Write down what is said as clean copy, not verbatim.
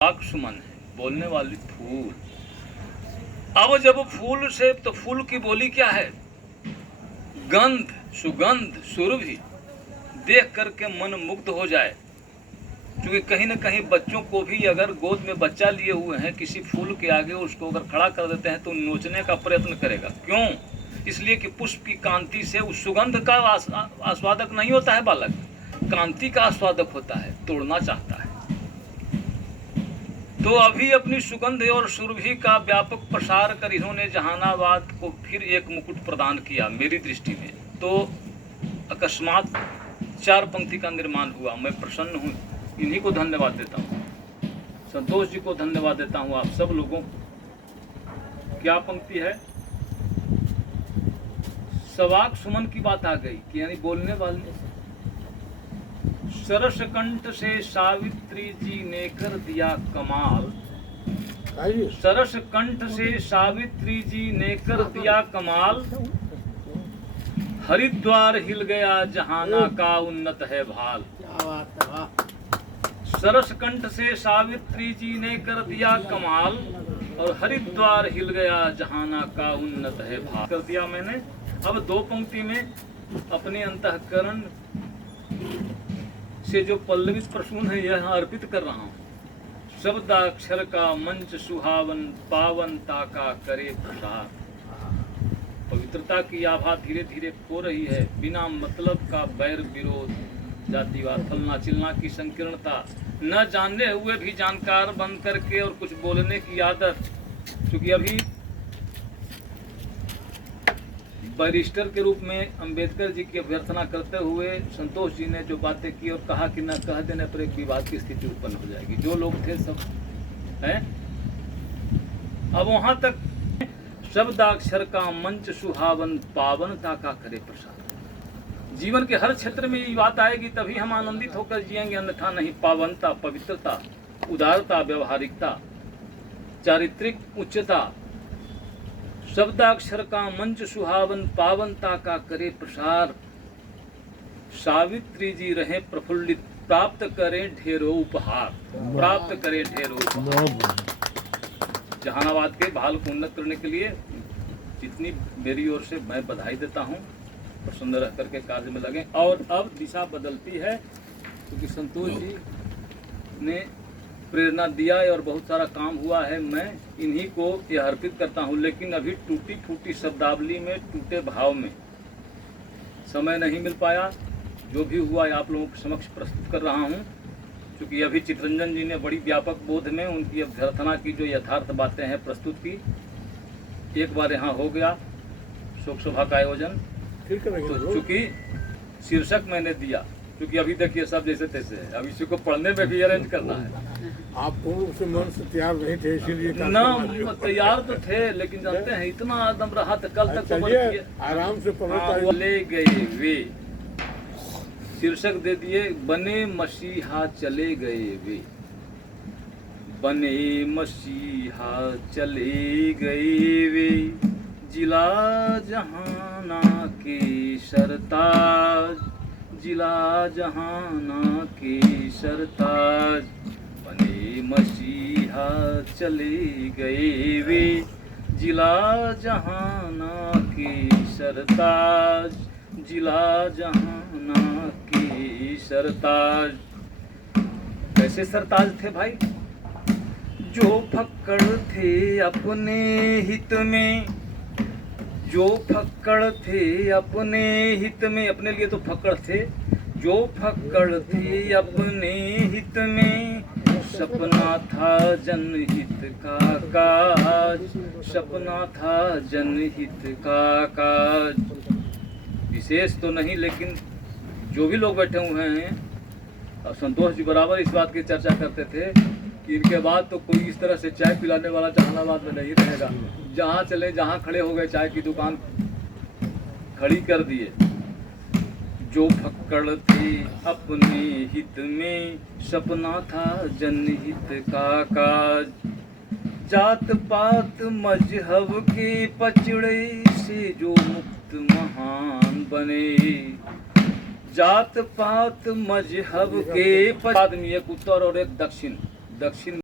सुमन है, बोलने वाली फूल। अब जब फूल से, तो फूल की बोली क्या है? गंध, सुगंध, सुरभि देख करके मन मुग्ध हो जाए। क्योंकि कहीं न कहीं बच्चों को भी अगर गोद में बच्चा लिए हुए हैं, किसी फूल के आगे उसको अगर खड़ा कर देते हैं तो नोचने का प्रयत्न करेगा। क्यों? इसलिए कि पुष्प की कांति से उस सुगंध का आस्वादक नहीं होता है बालक, कांति का आस्वादक होता है, तोड़ना चाहता है। तो अभी अपनी सुगंध और सुरभि का व्यापक प्रसार कर इन्होंने जहानाबाद को फिर एक मुकुट प्रदान किया मेरी दृष्टि में। तो अकस्मात 4 पंक्ति का निर्माण हुआ। मैं प्रसन्न हूँ, इन्हीं को धन्यवाद देता हूँ, संतोष जी को धन्यवाद देता हूँ, आप सब लोगों को। क्या पंक्ति है? सवाक सुमन की बात आ गई कि यानी बोलने वाले। सरस कंठ से सावित्री जी ने कर दिया कमाल। सरस कंठ से सावित्री जी ने कर दिया कमाल। हरिद्वार हिल गया जहाना का उन्नत है भाल। सरस कंठ से सावित्री जी ने कर दिया कमाल और हरिद्वार हिल गया जहाना का उन्नत है भाल। कर दिया मैंने। अब 2 पंक्ति में अपने अंतःकरण से जो पल्लवित प्रसून है यह अर्पित कर रहा हूँ। शब्दाक्षर का मंच सुहावन, पावनता का करे प्रसार। पवित्रता की आभा धीरे धीरे खो रही है। बिना मतलब का बैर विरोध, जातिवाद, फलना चिलना की संकीर्णता, न जानने हुए भी जानकार बन करके और कुछ बोलने की आदत। क्योंकि अभी बैरिस्टर के रूप में अंबेडकर जी की अभ्यर्थना करते हुए संतोष जी ने जो बातें की और कहा कि न कह देने पर एक विवाद की स्थिति उत्पन्न हो जाएगी। जो लोग थे सब हैं। अब वहां तक शब्दाक्षर का मंच सुहावन, पावनता का करे प्रसार। जीवन के हर क्षेत्र में ये बात आएगी तभी हम आनंदित होकर जिएंगे, अन्यथा नहीं। पावनता, पवित्रता, उदारता, व्यवहारिकता, चारित्रिक उच्चता। शब्दाक्षर का मंच सुहावन, पावनता का करे प्रसार। सावित्री जी रहे प्रफुल्लित, प्राप्त करें ढेरों उपहार। प्राप्त करें ढेरों उपहार। जहानाबाद के भाल को उन्नत करने के लिए जितनी मेरी ओर से मैं बधाई देता हूँ, प्रसन्न रह करके कार्य में लगे। और अब दिशा बदलती है क्योंकि संतोष जी ने प्रेरणा दिया है और बहुत सारा काम हुआ है। मैं इन्हीं को यह अर्पित करता हूँ। लेकिन अभी टूटी फूटी शब्दावली में, टूटे भाव में समय नहीं मिल पाया। जो भी हुआ आप लोगों के समक्ष प्रस्तुत कर रहा हूँ। क्योंकि अभी चित्रंजन जी ने बड़ी व्यापक बोध में उनकी अभ्यर्थना की जो यथार्थ बातें हैं प्रस्तुत की। एक बार यहाँ हो गया शोक सभा का आयोजन, तो चूंकि शीर्षक मैंने दिया, क्योंकि अभी देखिए सब जैसे तैसे है। अब इसी को पढ़ने में भी अरेंज करना है। आप पूर्व से मन से तैयार नहीं थे, इसीलिए ना तैयार तो थे, लेकिन जानते हैं इतना एकदम रहा था कल तक तो आराम से ले गए वे। शीर्षक दे दिए, बने मसीहा चले गए वे। बने मसीहा चले गए वे, जिला जहाना के सरताज। जिला जहाना के सरताज। बने मसीहा चले गए वे, जिला जहाना के सरताज। जिला जहाना के सरताज। कैसे सरताज थे भाई? जो फक्कड़ थे अपने हित में, जो फक्कड़ थे अपने हित में, अपने लिए तो फक्कड़ थे। जो फक्कड़ थे अपने हित में, सपना था जनहित का काज। सपना था जनहित का काज। विशेष तो नहीं, लेकिन जो भी लोग बैठे हुए हैं, और संतोष जी बराबर इस बात की चर्चा करते थे कि इनके बाद तो कोई इस तरह से चाय पिलाने वाला जहानाबाद में नहीं रहेगा। जहाँ चले, जहाँ खड़े हो गए, चाय की दुकान खड़ी कर दिए। जो फक्कड़ थे अपने हित में, सपना था जनहित का काज। जात पात मजहब के पचड़े से जो मुक्त महान बने। जात पात मजहब के आदमी, एक उत्तर और एक दक्षिण। दक्षिण